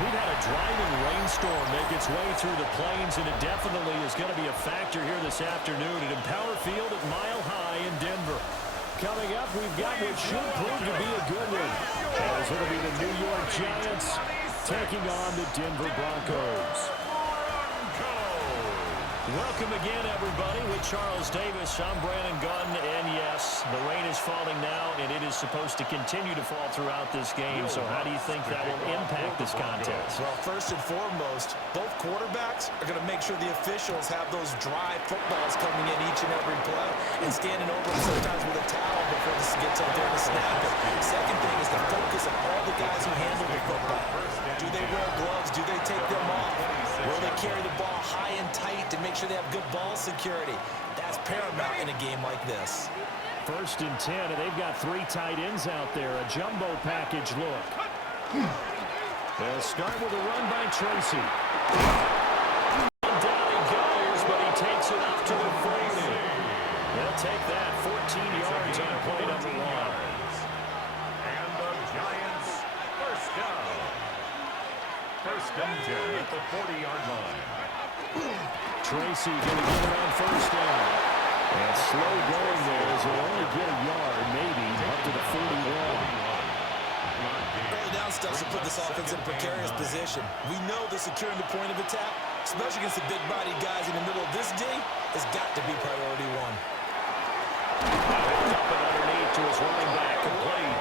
We've had a driving rainstorm make its way through the plains, and it definitely is going to be a factor here this afternoon at Empower Field at Mile High in Denver. Coming up, we've got what should prove to be a good one, as it'll be the New York Giants taking on the Denver Broncos. Welcome again, everybody, with Charles Davis. I'm Brandon Gunn, and yes, the rain is falling now, and it is supposed to continue to fall throughout this game. So how do you think that will impact this contest? Well, first and foremost, both quarterbacks are going to make sure the officials have those dry footballs coming in each and every play and standing over them sometimes with a towel before this gets out there to snap it. Second thing is the focus of all the guys who handle the football. Do they wear gloves? Do they take them off? Will they carry the ball high and tight to make sure they have good ball security? That's paramount in a game like this. 1st and 10, and they've got 3 tight ends out there. A jumbo package look. They'll start with a run by Tracy. Down he goes, but he takes it up to the 40. They'll take that 14 yards on play number 1. And the Giants, first down. 1st and 10 at the 40-yard line. Tracy going to get it on 1st down. And slow going there as he'll only get a yard, maybe, up to the 41. Early down stuff to put this offense in a precarious position. We know the securing the point of attack, especially against the big-bodied guys in the middle of this D, has got to be priority 1. Picked up and underneath to his running back, complete.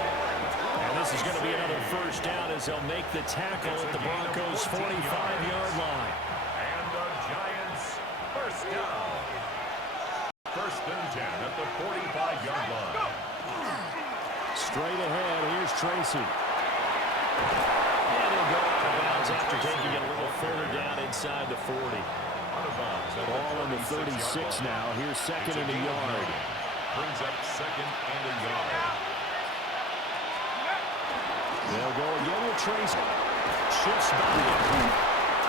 And this is going to be another 1st down as they'll make the tackle at the Broncos' 45-yard line. And the Giants, first down. 1st and 10 at the 45-yard line. Straight ahead, here's Tracy. And he'll go out of bounds after taking it a little further down inside the 40. Ball on the 36 now. Here's 2nd and a yard. Brings up 2nd and a yard. They'll go again with Tracy. Shifts back.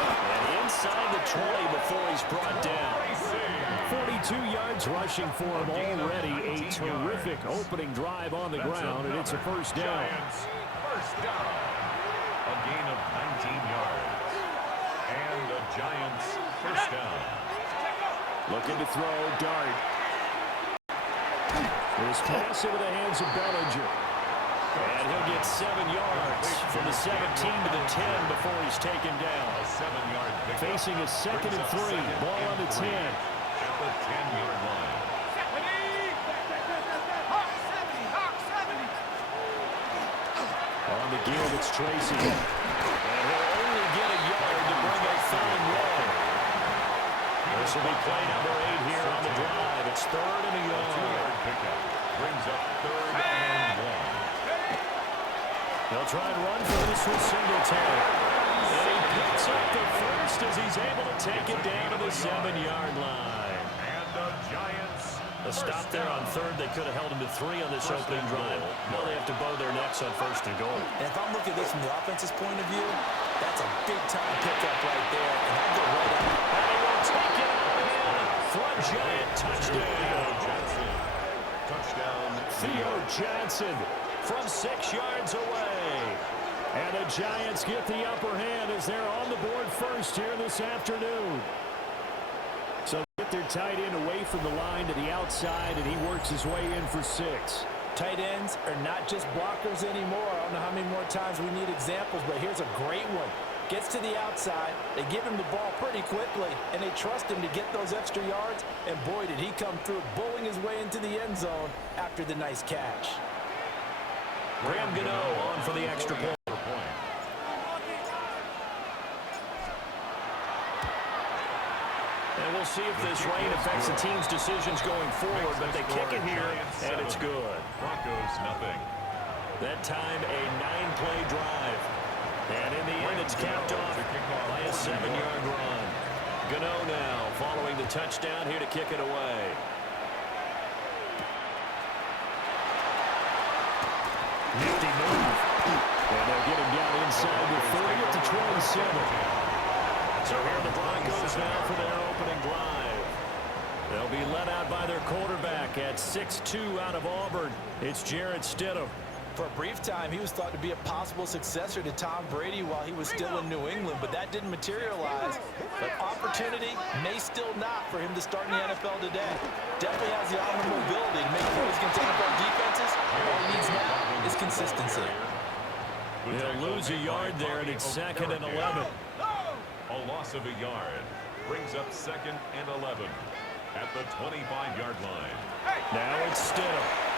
And inside the 20 before he's brought down. 42 yards rushing for him already. A terrific opening drive on the ground, and it's a 1st down. First down. A gain of 19 yards. And the Giants, 1st down. Looking to throw, dart. This pass into the hands of Bellinger. And he'll get 7 yards from the 17 to the 10 before he's taken down. A 7-yard pickup. Facing a 2nd and 3. Ball on the 10. At the 10-yard line. On the give, it's Tracy. And he'll only get a yard to bring up 3rd and 1. This will be play number 8 here on the drive. It's 3rd and a yard. 2-yard pickup. Brings up 3rd and 1. They'll try and run for this with Singletary. And he picks up the 1st as he's able to take it down to the 7-yard line. And the Giants. A stop there on 3rd. They could have held him to 3 on this opening drive. Now they have to bow their necks on 1st and goal. And if I'm looking at this from the offense's point of view, that's a big-time pickup right there. And I'll go right out. And he will take it up again. Front Giant touchdown. Touchdown. Theo Johnson from 6 yards away. And the Giants get the upper hand as they're on the board first here this afternoon. So they get their tight end away from the line to the outside, and he works his way in for 6. Tight ends are not just blockers anymore. I don't know how many more times we need examples, but here's a great one. Gets to the outside, they give him the ball pretty quickly, and they trust him to get those extra yards, and boy, did he come through, bowling his way into the end zone after the nice catch. Graham Gano on for the extra point. And we'll see if this rain affects the team's decisions going forward, but they kick it here, and it's good. Broncos, nothing. That time, a 9-play drive. And in the end, it's capped off by a 7-yard run. Gano now following the touchdown here to kick it away. Nifty move. And they'll get him down inside the 30 at the 27. So here are the Broncos now for their opening drive. They'll be led out by their quarterback at 6'2" out of Auburn. It's Jarrett Stidham. For a brief time, he was thought to be a possible successor to Tom Brady while he was still in New England, but that didn't materialize. But opportunity may still not for him to start in the NFL today. Definitely has the arm and mobility to make plays against NFL defenses. All he needs now is consistency. He'll lose a yard there, and it's 2nd and 11. A loss of a yard brings up 2nd and 11 at the 25-yard line. Now it's Stidham.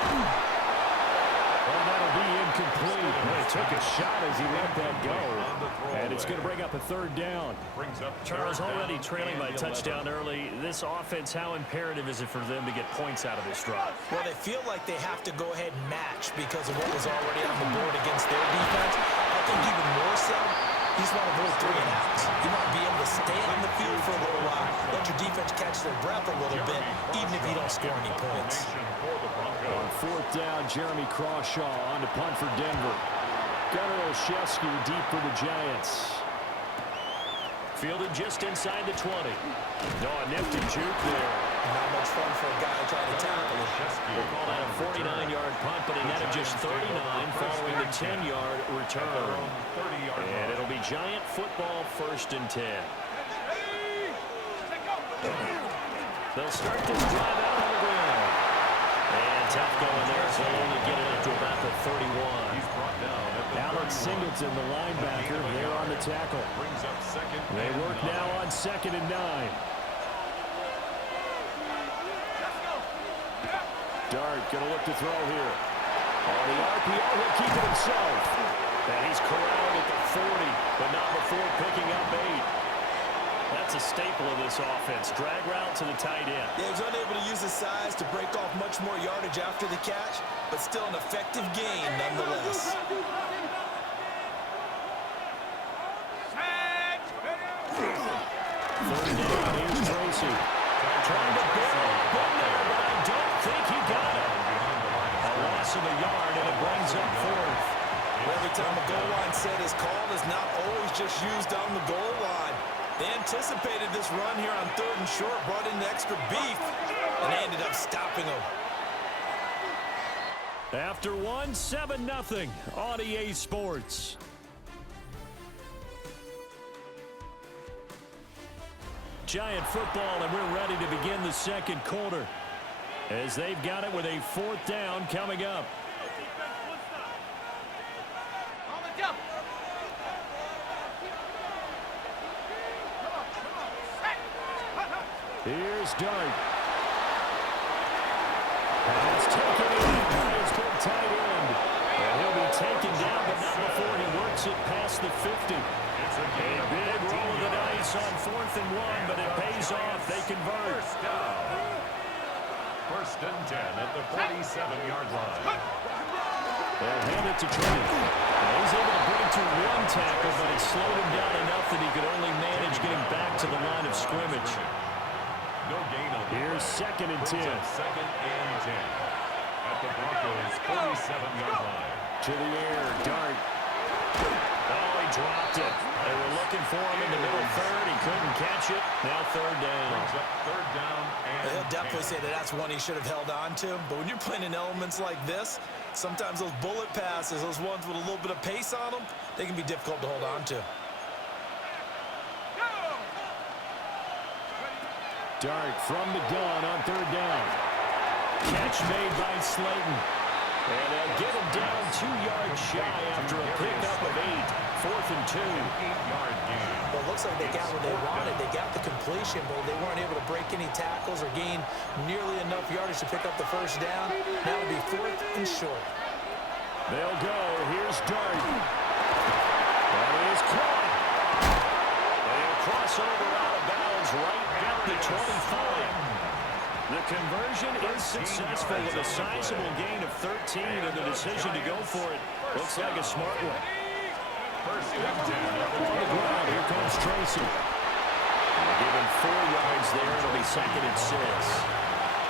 Well, that'll be incomplete. He took a shot as he let that go. And it's going to bring up a 3rd down. Charles, already trailing by touchdown early. This offense, how imperative is it for them to get points out of this drive? Well, they feel like they have to go ahead and match because of what was already on the board against their defense. I think even more so, you just want to avoid 3 and outs. You want to be able to stay on the field for a little while, let your defense catch their breath a little bit, even if you don't score any points. On 4th down, Jeremy Crawshaw on to punt for Denver. Gunnar Olszewski deep for the Giants. Fielded just inside the 20. No, a nifty juke there. Not much fun for a guy trying to tackle him. We'll call that a 49-yard punt, but he netted just 39 following the 10-yard return. And it'll be Giant football 1st and 10. They'll start this drive out on the ground. And tough going there, so they'll only get it up to about the 31. Alex Singleton, the linebacker, there on the tackle. They work now on 2nd and 9. Dart going to look to throw here. On the RPO, he'll keep it himself. And he's corralled at the 40, but not before picking up 8. That's a staple of this offense. Drag route to the tight end. Yeah, he was unable to use his size to break off much more yardage after the catch, but still an effective gain nonetheless. 3rd down, here's Tracy. Trying to build one there, but I don't think he got it. A loss of a yard, and it brings up 4th. Every time a goal line set is called, is not always just used on the goal line. They anticipated this run here on 3rd and short, brought in the extra beef, and they ended up stopping him. After 1, 7-0 on EA Sports. Giant football, and we're ready to begin the 2nd quarter as they've got it with a 4th down coming up. Here's Dart. Pass taken in by his big tight end. And he'll be taken down, but not before he works it past the 50. A big roll of the dice on 4th and 1, but it pays off. They convert. 1st and 10 at the 47-yard line. They'll hand it to Trent. He's able to bring to 1 tackle, but it slowed him down enough that he could only manage getting back to the line of scrimmage. No gain on Here's 2nd and 10. 2nd and 10 at the Broncos' 47-yard line. To the air, Dart. Oh, he dropped it. They were looking for him in the middle 3rd. He couldn't catch it. Now 3rd down. Brings up 3rd down and He'll definitely say that that's one he should have held on to. But when you're playing in elements like this, sometimes those bullet passes, those ones with a little bit of pace on them, they can be difficult to hold on to. Dart from the gun on 3rd down. Catch made by Slayton. And they'll get him down 2 yards shy after a pickup of 8. 4th and 2. 8-yard gain. Well, it looks like they got what they wanted. They got the completion, but they weren't able to break any tackles or gain nearly enough yardage to pick up the 1st down. Now it'll be 4th and short. They'll go. Here's Dart. And he is caught. They'll cross over out of bounds right at the 25. The conversion is successful with a sizable gain of 13, and the decision to go for it looks like a smart one. 1st and 10 at the On the ground, here comes Tracy. Given 4 yards there, it'll be 2nd and 6.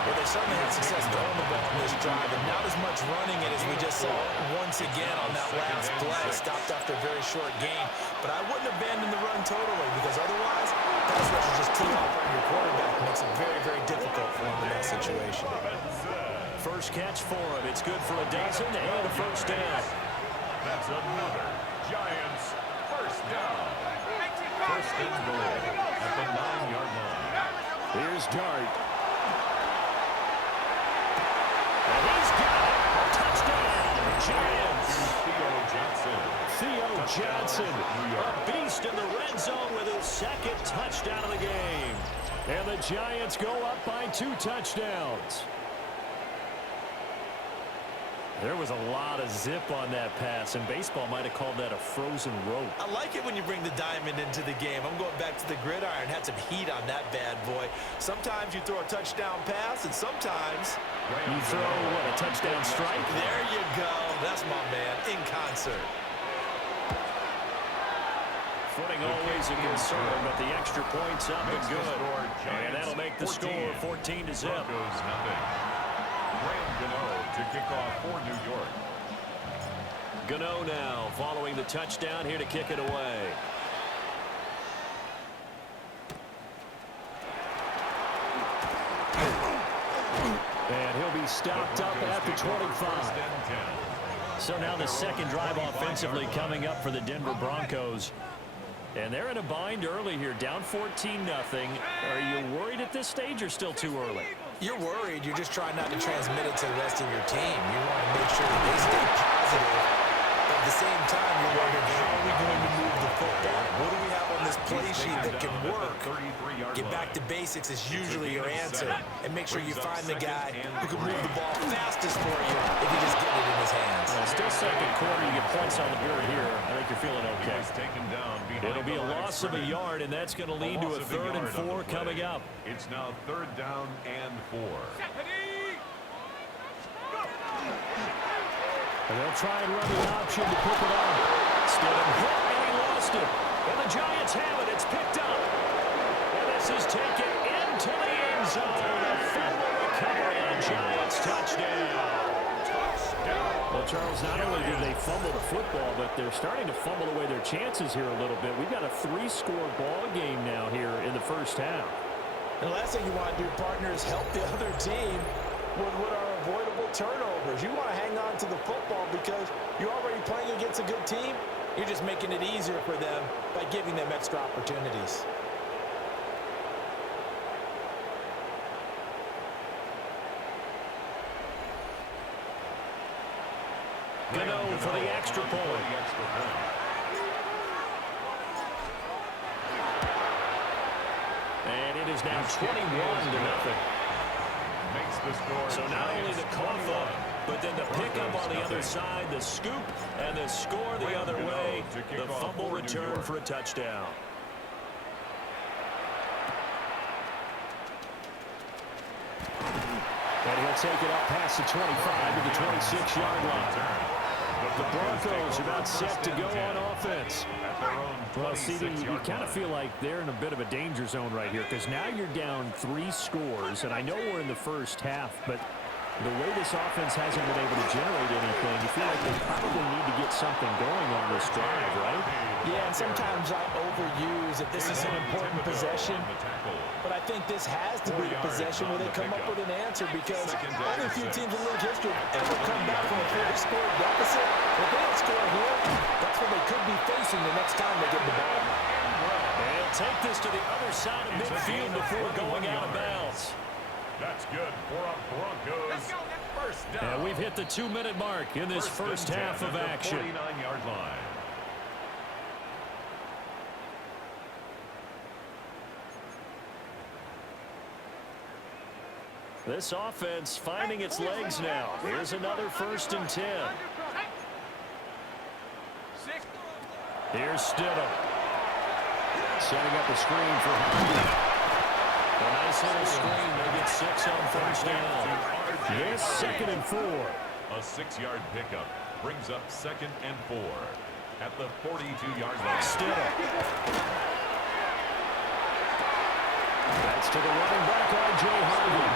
Well, they certainly had success throwing the ball in this drive, and not as much running it as we just saw once again on that last play. Stopped after a very short gain. But I wouldn't abandon the run totally, because otherwise, pass rush is just tee off on your quarterback. Makes it very, very difficult for him in that situation. First catch for him. It's good for a dozen and a first down. That's another Giants first down. First and goal at the 9-yard line. Here's Dart. And he's got it. Touchdown, Giants. Theo Johnson, a beast in the red zone with his second touchdown of the game. And the Giants go up by 2 touchdowns. There was a lot of zip on that pass, and baseball might have called that a frozen rope. I like it when you bring the diamond into the game. I'm going back to the gridiron. Had some heat on that bad boy. Sometimes you throw a touchdown pass, and sometimes you throw, what, a touchdown strike? There you go. That's my man, in concert. Footing always a concern, but the extra point's up and good. And that'll make the score 14-0. Broncos nothing. Graham Gano to kick off for New York. Gano now following the touchdown here to kick it away. And he'll be stopped up at the 25. So now the second drive offensively coming up for the Denver Broncos. And they're in a bind early here, down 14-0. Are you worried at this stage or still too early? You're worried. You're just trying not to transmit it to the rest of your team. You want to make sure that they stay positive. But at the same time, you're wondering, how are we going to move the football? What do we have on this play sheet that can work? Get back to basics is usually your answer. And make sure you find the guy who can move the ball fastest for you if you just get it in his hands. Still second quarter, you get points on the board here. I think you're feeling okay. It'll be a loss of a yard, and that's going to lead to a 3rd and 4 coming up. It's now 3rd down and 4. And they'll try and run the option to pick it up. Stidham hit, and he lost it. And the Giants have it. It's picked up. And this is taken into the end zone. A fumble recovery and a Giants touchdown. Well, Charles, not only did they fumble the football, but they're starting to fumble away their chances here a little bit. We've got a 3-score ball game now here in the first half. The last thing you want to do, partner, is help the other team with what are avoidable turnovers. You want to hang on to the football because you're already playing against a good team. You're just making it easier for them by giving them extra opportunities. Gano for the extra point. And it is now 21-0. Makes the score. So not only the cough up, but then the pickup on the other side, the scoop, and the score the other way. The fumble return for a touchdown. And he'll take it up past the 25 to the 26-yard line. The Broncos are about set to go on offense. Well, CD, you kind of feel like they're in a bit of a danger zone right here because now you're down 3 scores, and I know we're in the first half, but the way this offense hasn't been able to generate anything, you feel like they probably need to get something going on this drive, right? Yeah, and sometimes I overuse that this is an important possession, but I think this has to be the possession where they come up with an answer because only a few teams in league history ever come back from a 40-score deficit. If they don't score here, that's what they could be facing the next time they get the ball. They'll take this to the other side of midfield before going out of bounds. That's good for a Broncos first down. And we've hit the 2-minute mark in this first half of action. 49-yard line. This offense finding its legs now. Here's another 1st and 10. Here's Stidham. Setting up a screen for Harvey. A nice little screen. They get 6 on 1st down. This 2nd and 4. A 6-yard pickup brings up 2nd and 4 at the 42-yard line. Stidham. That's to the running back, R.J. Harvey.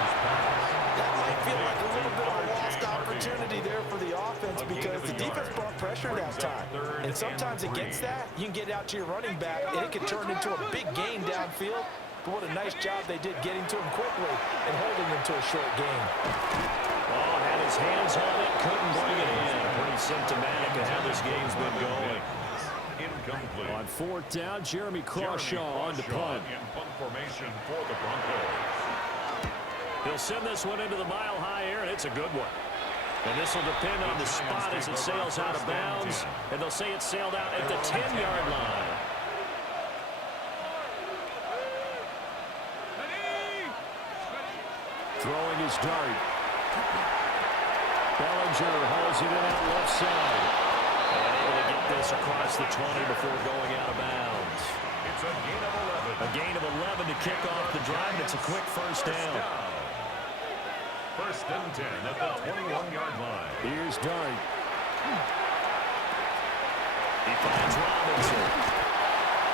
That might feel like a little bit of a lost opportunity there for the offense because the defense brought pressure that time. And sometimes against that, you can get out to your running back, and it can turn into a big gain downfield. But what a nice job they did getting to him quickly and holding him to a short gain. Oh, his hands on it, couldn't bring it in. Pretty symptomatic of how this game's been going. Incomplete. On fourth down, Jeremy Crawshaw on to punt. In punt formation for the Broncos. He'll send this one into the mile-high air, and it's a good one. And this will depend on the spot as it sails out of bounds. And they'll say it sailed out at the 10-yard line. Throwing his dart. Bellinger hauls it in out left side. And able to get this across the 20 before going out of bounds. It's a gain of 11. A gain of 11 to kick off the drive, and it's a quick first down. First and 10 at the 21-yard line. Here's Dart. He finds Robinson.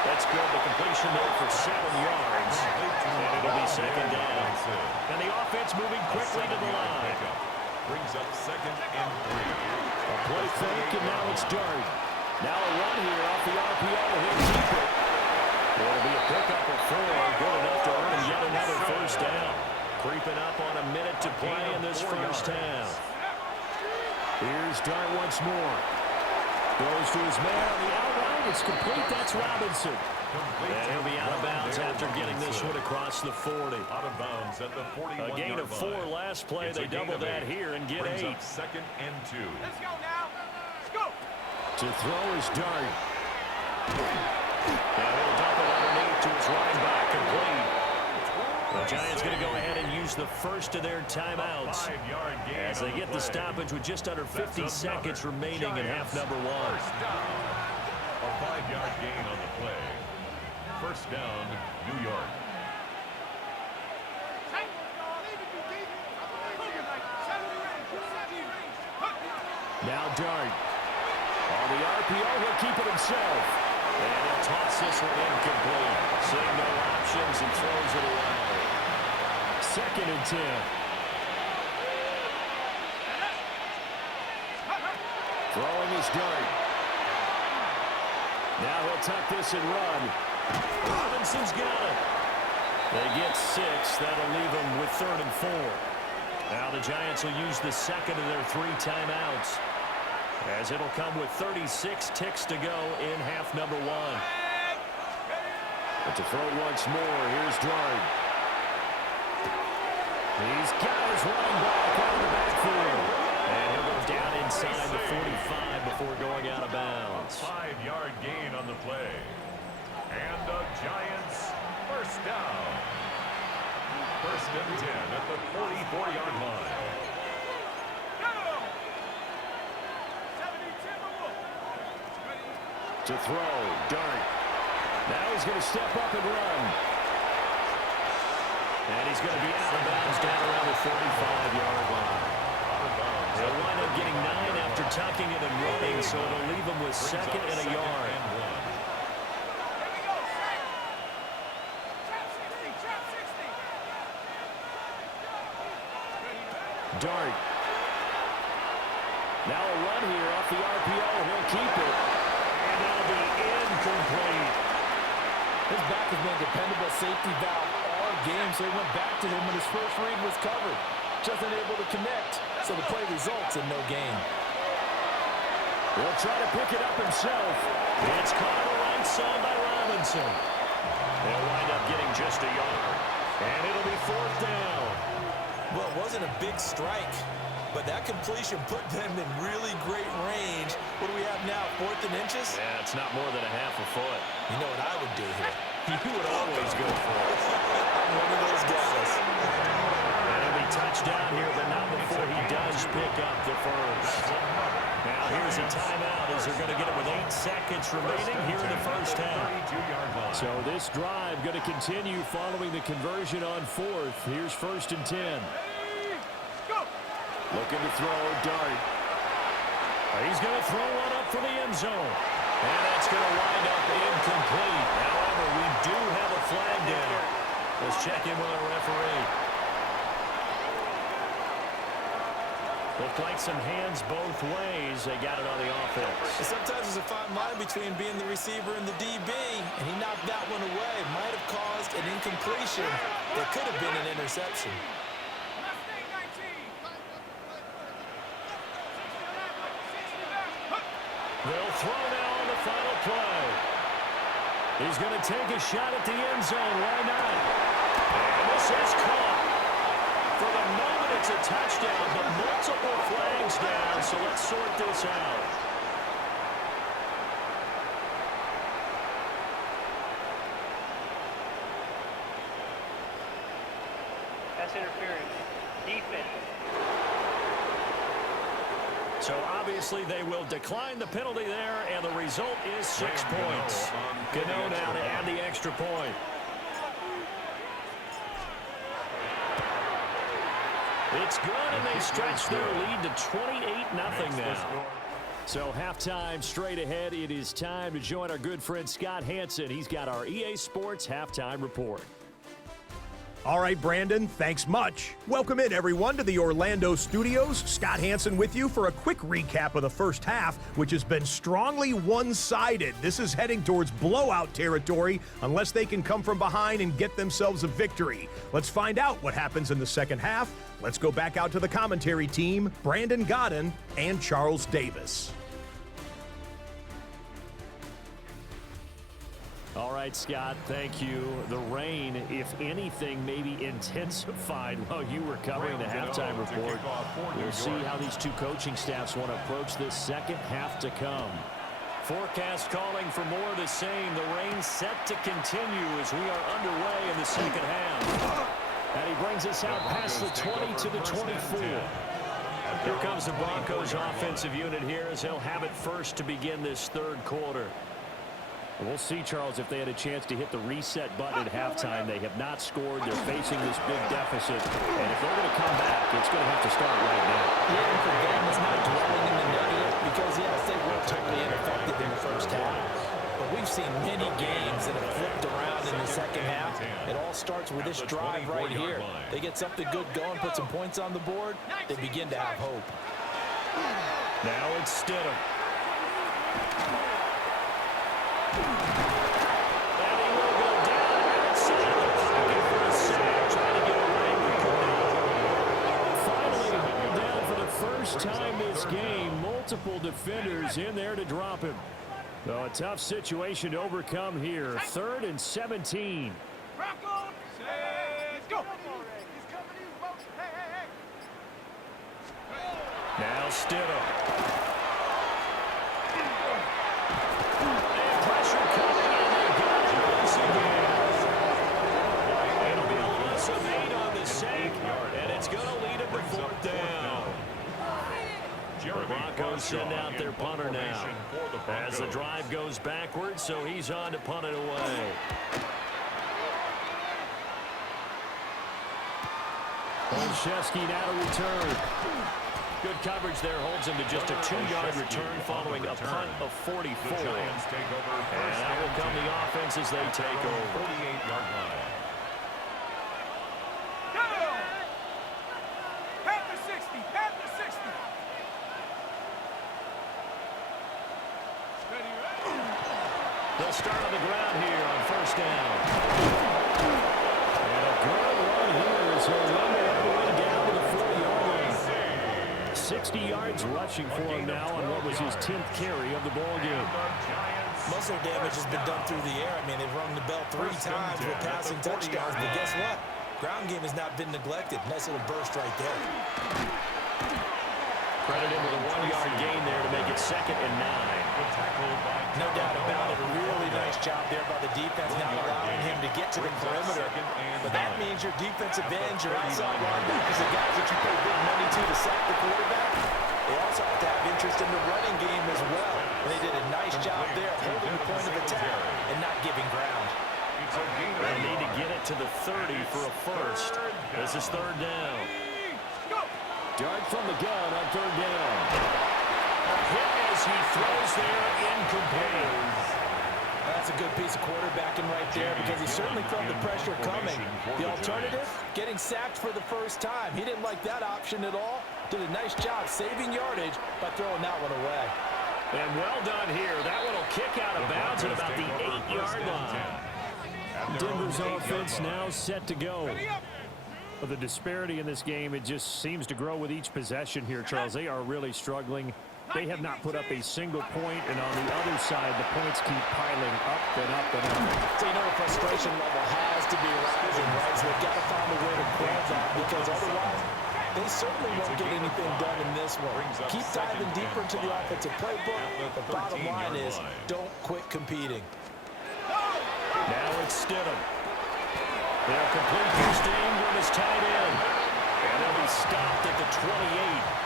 That's good. The completion there for 7 yards. And it'll be second down. And the offense moving quickly to the line. Brings up second and 3. A play fake, and now it's Dart. Now a run here off the RPO. He'll keep it. It'll be a pickup of 4. Good enough to earn yet another first down. Creeping up on a minute to play in this first half. Here's Dart once more. Throws to his man on the outright. It's complete. That's Robinson. And he'll be out of bounds after getting this one across the 40. Out of bounds at the 41-yard line. A gain of 4 last play. They double that here and get 8. Second and 2. Let's go now. Let's go. To throw is Dart. And he'll dump it underneath to his running back, complete. The Giants going to go ahead and use the first of their timeouts as they get the stoppage with just under 50 seconds remaining in half number 1. A 5-yard gain on the play. First down, New York. Now Dart. On the RPO, he'll keep it himself. And he'll toss this one incomplete. Seeing no options and throws it away. Second and 10. Throwing his Dart. Now he'll tuck this and run. Robinson's got it. They get 6. That'll leave them with 3rd and 4. Now the Giants will use the second of their 3 timeouts, as it'll come with 36 ticks to go in half number 1. But to throw once more, here's Dart. He's got his running back out of the backfield. And he'll go down inside the 45 before going out of bounds. 5-yard gain on the play. And the Giants first down. First and 10 at the 44-yard line. To throw, Dart. Now he's going to step up and run. And he's going to be out of bounds down around the 45-yard line. He'll wind up getting 9 after tucking it and running, so it'll leave him with 2nd and a yard. Dart. Now a run here off the RPO. He'll keep it. And that'll be incomplete. His back has been a dependable safety valve all game, so he went back to him when his first read was covered. Just unable to connect, so the play results in no gain. He'll try to pick it up himself. It's caught on the right side by Robinson. They'll wind up getting just a yard. And it'll be 4th down. Well, it wasn't a big strike, but that completion put them in really great range. What do we have now, 4th and inches? Yeah, it's not more than a half a foot. You know what I would do here? You would always go for it. I'm one of those guys. And it'll be touchdown here, but not before he does pick up the first. Now here's a timeout as they're going to get it with 8 seconds remaining here in the first half. So this drive going to continue following the conversion on 4th. Here's 1st and 10. Looking to throw, Dart. He's going to throw one up for the end zone. And that's going to wind up incomplete. However, we do have a flag down. Let's check in with our referee. Looked like some hands both ways. They got it on the offense. Sometimes there's a fine line between being the receiver and the DB, and he knocked that one away. Might have caused an incompletion that could have been an interception. They'll throw now on the final play. He's going to take a shot at the end zone. Why not? And this is caught. For the moment, it's a touchdown, but multiple flags down, so let's sort this out. That's interference. Defense. So obviously they will decline the penalty there, and the result is 6 points. Gano now to add the extra point. It's good, and they stretch their lead to 28-0 now. So halftime straight ahead. It is time to join our good friend Scott Hanson. He's got our EA Sports halftime report. All right, Brandon, thanks much. Welcome in, everyone, to the Orlando studios. Scott Hanson with you for a quick recap of the first half, which has been strongly one-sided. This is heading towards blowout territory unless they can come from behind and get themselves a victory. Let's find out what happens in the second half. Let's go back out to the commentary team, Brandon Godden and Charles Davis. All right, Scott, thank you. The rain, if anything, maybe intensified while you were covering the halftime report. We'll see how these two coaching staffs want to approach this second half to come. Forecast calling for more of the same. The rain set to continue as we are underway in the second half. And he brings us out past the 20 to the 24. Here comes the Broncos offensive unit here as they'll have it first to begin this third quarter. We'll see, Charles, if they had a chance to hit the reset button at halftime. They have not scored. They're facing this big deficit. And if they're going to come back, it's going to have to start right now. Yeah, and for them, it's not dwelling in the negative because, yes, they were totally ineffective in the first half. But we've seen many games that have flipped around in the second half. It all starts with this drive right here. They get something good going, put some points on the board, they begin to have hope. Now it's Stidham. And he will go down outside the pocket for a sack, trying to get away with it. Finally hauled down for the first time this game. Multiple defenders in there to drop him. So a tough situation to overcome here. 3rd and 17. Broncos, let's go. He's coming to you, folks. Hey. Now Stidham. And pressure coming, and they got it once again. It'll be a loss of 8 on the sack, and it's going to lead them to 4th down. The Broncos send out their punter now as the drive goes backwards, so he's on to punt it away. Olszewski now to return. Good coverage there, holds him to just a 2-yard return following a punt of 44. And that will come the offense as they take over. 48-yard line. Panther 60, Panther 60. They'll start on the ground here on 1st down. And a good run here as he'll run all the way down to the 40-yard line. 60 yards rushing for him now on what was his 10th carry of the ball game. Muscle damage has been done through the air. I mean, they've rung the bell 3 times with passing touchdowns, but guess what? Ground game has not been neglected. Nice little burst right there. Credit him with a 1-yard gain there to make it 2nd and 9. No doubt about it. A really nice job there by the defense, not allowing him to get to the perimeter. But that means your defensive ends, your outside linebackers, the guys that you pay big money to sack the quarterback, they also have to have interest in the running game as well. And they did a nice job there holding the point of attack and not giving ground. They need to get it to the 30 for a first. This is 3rd down. Dart from the gun on 3rd down. A hit as he throws there, incomplete. That's a good piece of quarterbacking right there because he certainly felt the pressure coming. The alternative, getting sacked for the first time. He didn't like that option at all. Did a nice job saving yardage by throwing that one away. And well done here. That one will kick out of bounds at about the 8-yard line. Denver's offense now set to go. But the disparity in this game, it just seems to grow with each possession here, Charles. They are really struggling They have not put up a single point, and on the other side, the points keep piling up and up and up. So you know the frustration level has to be rising, right? So they've got to find a way to quell that, because otherwise they certainly won't get anything done in this one. Keep diving deeper into the offensive playbook. The bottom line is don't quit competing. Now it's Stidham. They'll complete this to Ingram as tight end. And they'll be stopped at the 28.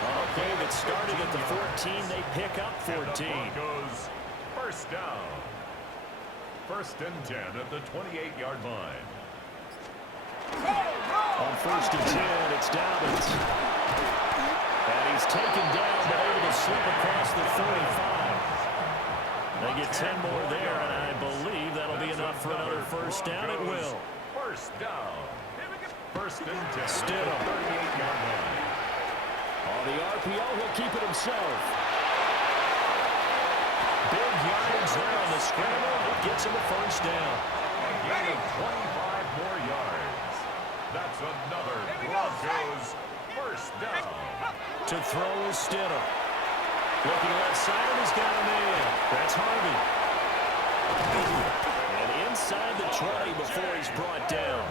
On a play that started at the 14, they pick up 14. Broncos first down. 1st and 10 at the 28-yard line. On 1st and 10, it's Dobbins. And he's taken down, but able to slip across the 35. They get 10 more there, and I believe that'll be enough for another first down. It will. First down. 1st and 10. Stidham. 38-yard line. On the RPO, he'll keep it himself. Big yardage there on the scramble. It gets him a first down. A gain of 25 more yards. That's another Broncos first down. To throw is Stidham. Looking left side, and he's got a man. That's Harvey. And inside the 20 before he's brought down.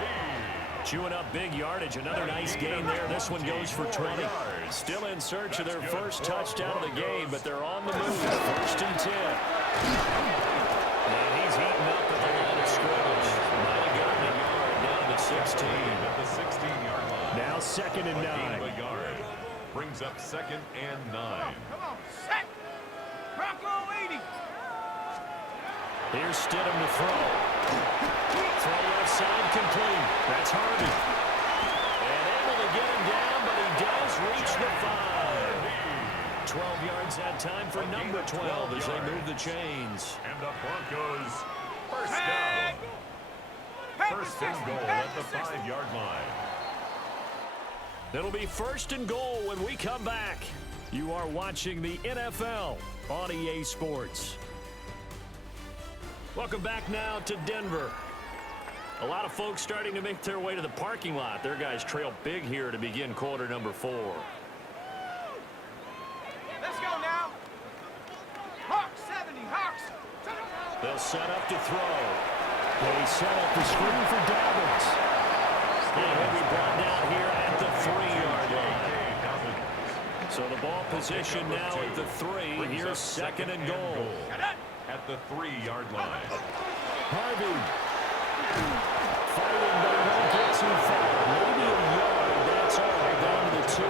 Chewing up big yardage. Another nice gain there. This one goes for 20. Still in search of their first touchdown of the game, but they're on the move. 1st and 10. And he's heating up at the line of scrimmage. Might have gotten a yard down to 16. At the 16-yard line. Now 2nd and 9. Gain of a yard. Brings up 2nd and 9. Come on, set. Bronco 80. Here's Stidham to throw. Throw left side complete. That's Harvey. And able to get him down, but he does reach the 5. 12 yards that time for number 12 as they move the chains. And the Broncos first down. 1st and goal at the 5-yard line. It'll be 1st and goal when we come back. You are watching the NFL on EA Sports. Welcome back now to Denver. A lot of folks starting to make their way to the parking lot. Their guys trail big here to begin quarter number 4. Let's go now. Hawks 70, Hawks. They'll set up to throw. They set up the screen for Dobbins. And he'll be brought down here at the 3-yard line. So the ball position now at the 3. Here's 2nd and goal. At the 3-yard line. Harvey. Fighting, but he won't get too far. Maybe a yard. That's all. Down to the 2.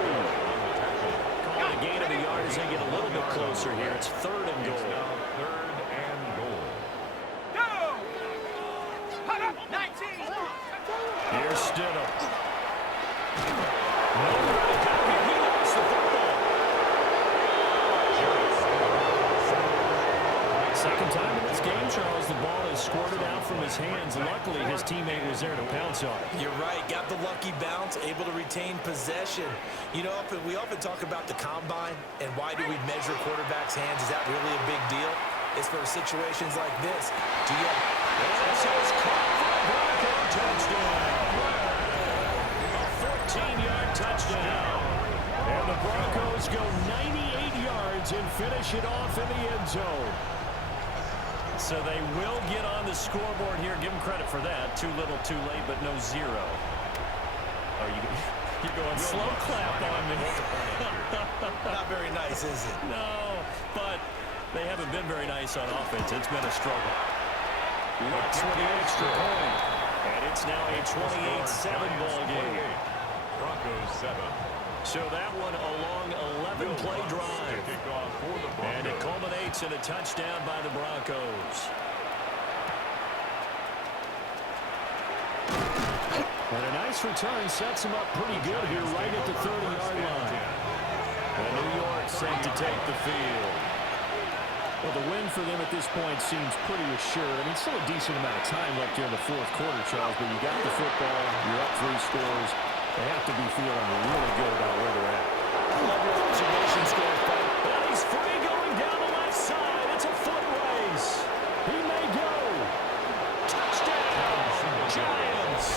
Calling a gain of a yard as they get a little bit closer here. It's 3rd and goal. Now 3rd and goal. Go. Hut up, 19. Here's Stidham. Nobody got him. He lost the football. Second time in this game, Charles, the ball is squirted out from his hands. Luckily, his teammate was there to pounce on it. You're right. Got the lucky bounce, able to retain possession. You know, we often talk about the combine and why do we measure quarterbacks' hands. Is that really a big deal? It's for situations like this. Do you have... This is caught for a Bronco touchdown. A 14-yard touchdown. And the Broncos go 98 yards and finish it off in the end zone. So they will get on the scoreboard here. Give them credit for that. Too little, too late, but no 0. Oh, you're going slow clap on me. Not very nice, is it? No, but they haven't been very nice on offense. It's been a struggle. Lutz with the extra point. And it's now a 28-7 ball game. Broncos 7. So that one a long 11-play drive. And it culminates in a touchdown by the Broncos. And a nice return sets him up pretty good here right at the 30-yard line. And New York set to take the field. Well, the win for them at this point seems pretty assured. I mean, still a decent amount of time left here in the 4th quarter, Charles, but you got the football, you're up 3 scores. They have to be feeling really good about where they're at. I love your observation skills, Pat. And he's free going down the left side. It's a foot race. He may go. Touchdown, Giants.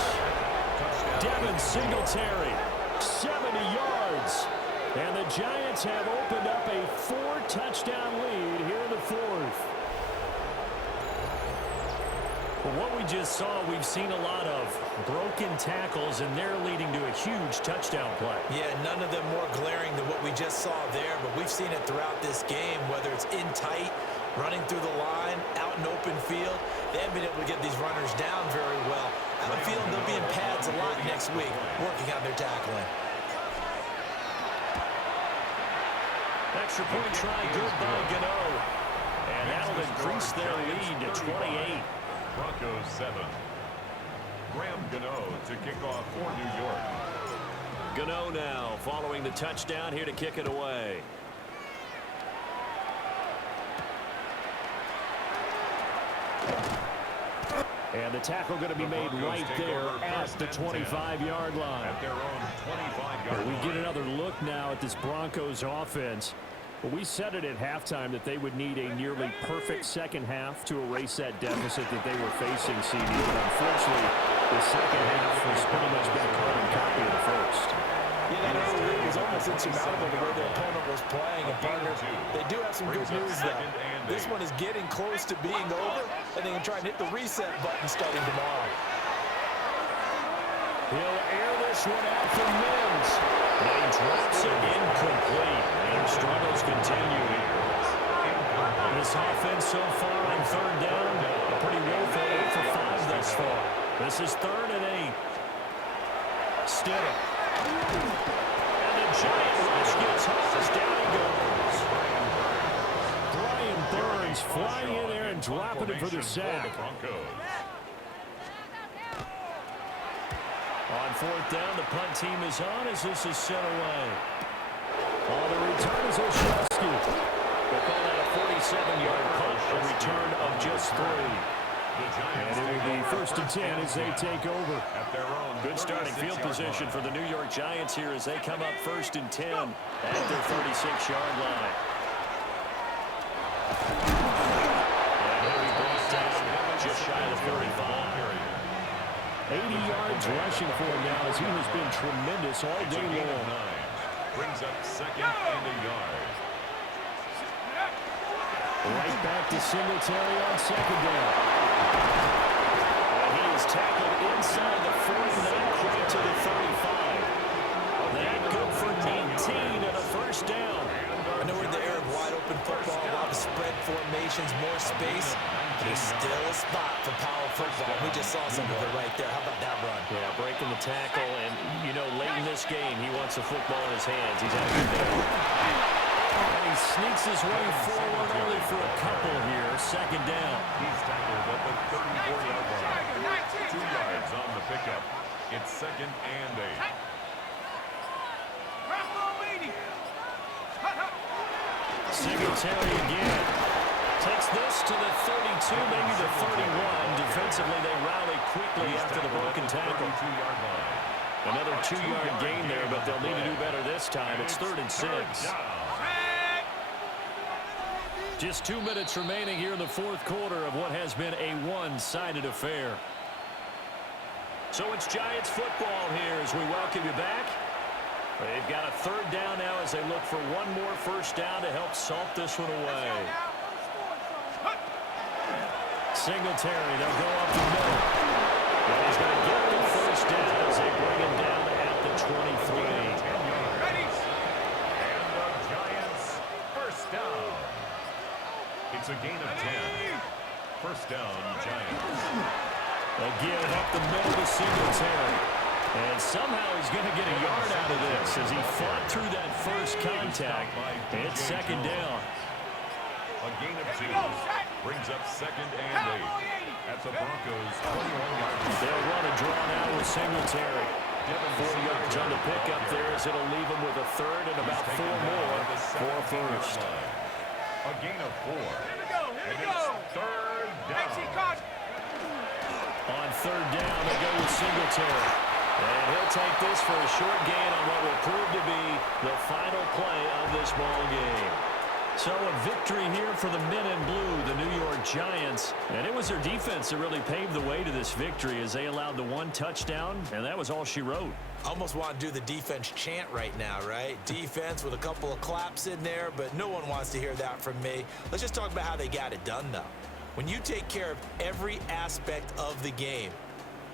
Devin Singletary, 70 yards. And the Giants have opened up a 4-touchdown lead here in the fourth. Well, what we just saw, we've seen a lot of broken tackles, and they're leading to a huge touchdown play. Yeah, none of them more glaring than what we just saw there, but we've seen it throughout this game, whether it's in tight, running through the line, out in open field. They haven't been able to get these runners down very well. I have a feeling they'll be in pads a lot next week, working on their tackling. Extra point try, good by Gano. And that'll increase their lead to 28. Broncos 7. Graham Gano to kick off for New York. Gano now following the touchdown here to kick it away. And the tackle going to be made right there at the 25-yard line. At their own 25-yard line. We get another look now at this Broncos offense. But we said it at halftime that they would need a nearly perfect second half to erase that deficit that they were facing, CD. But unfortunately, the second half has pretty much been a carbon copy of the first. Yeah, that early lead was almost insurmountable the way their opponent was playing. And partners, they do have some good news, though. This one is getting close to being over, and they can try and hit the reset button starting tomorrow. He'll air this one out for Mims. And he drops it incomplete. And struggles continue here. This offense so far on third down, a pretty woeful 8 for 5 thus far. This is 3rd and 8. Stidham. And the giant rush gets Hawes. Down he goes. Brian Burns flying in there and dropping it for the sack. On 4th down, the punt team is on as this is set away. On the return is Olszewski. They'll call that a 47-yard punt, a return of just 3. And it will be 1st and 10 as they take over. Good starting field position for the New York Giants here as they come up 1st and 10 at their 36-yard line. And he'll be brought down just shy of 35. 80 yards rushing for him now as he has been tremendous all day long. Brings up 2nd and a yard. Right back to Singletary on 2nd down. And he is tackled inside the 49, quite to the 35. That good for 19 and a 1st down. I know we're in the era of wide open football, a lot of spread formations, more space. There's still a spot for power football. We just saw some of it right there. How about that run? Yeah, breaking the tackle, and, you know, late in this game, he wants the football in his hands. He's had a good day. And he sneaks his way forward only for a couple here. 2nd down. He's tackled at the 34-yard line. 2 yards on the pickup. It's 2nd and 8. Singletary again. Takes this to the 32, maybe the 31. Defensively, they rally quickly after the broken tackle. Another 2-yard gain there, but they'll need to do better this time. It's 3rd and 6. Just 2 minutes remaining here in the 4th quarter of what has been a one-sided affair. So it's Giants football here as we welcome you back. They've got a 3rd down now as they look for one more 1st down to help salt this one away. Singletary, they'll go up the middle. And he's going to get the 1st down as they bring him down at the 23. And the Giants 1st down. It's a gain of 10. 1st down, Giants. Again, up the middle to Singletary. And somehow he's going to get a yard out of this as he fought through that first contact. It's 2nd down. A gain of 2. Brings up 2nd and 8. At the Broncos 21-yard line. They'll run a draw now with Singletary. 4 yards on the pickup there as it'll leave him with a 3rd and about 4 more for a 1st. A gain of 4. Here we go. 3rd down. On 3rd down, they go with Singletary. And he'll take this for a short gain on what will prove to be the final play of this ball game. So a victory here for the men in blue, the New York Giants. And it was their defense that really paved the way to this victory as they allowed the 1 touchdown, and that was all she wrote. I almost want to do the defense chant right now, right? Defense with a couple of claps in there, but no one wants to hear that from me. Let's just talk about how they got it done, though. When you take care of every aspect of the game,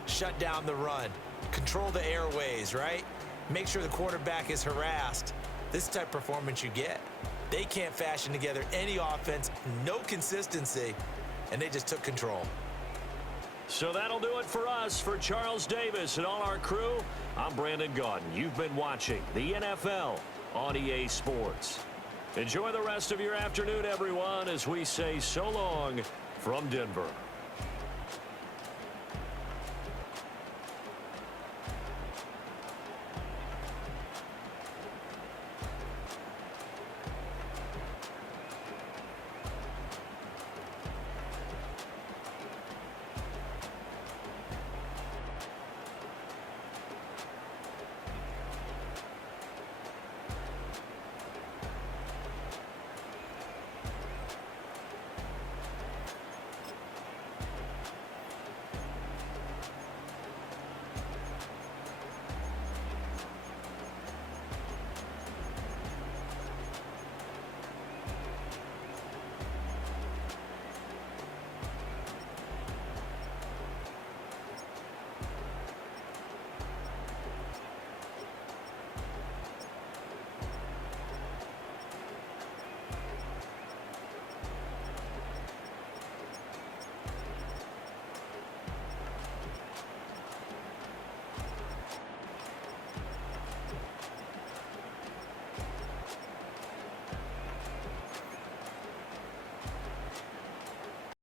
shut down the run, control the airways, right? Make sure the quarterback is harassed. This is the type of performance you get. They can't fashion together any offense, no consistency, and they just took control. So that'll do it for us. For Charles Davis and all our crew, I'm Brandon Gaudin. You've been watching the NFL on EA Sports. Enjoy the rest of your afternoon, everyone, as we say so long from Denver.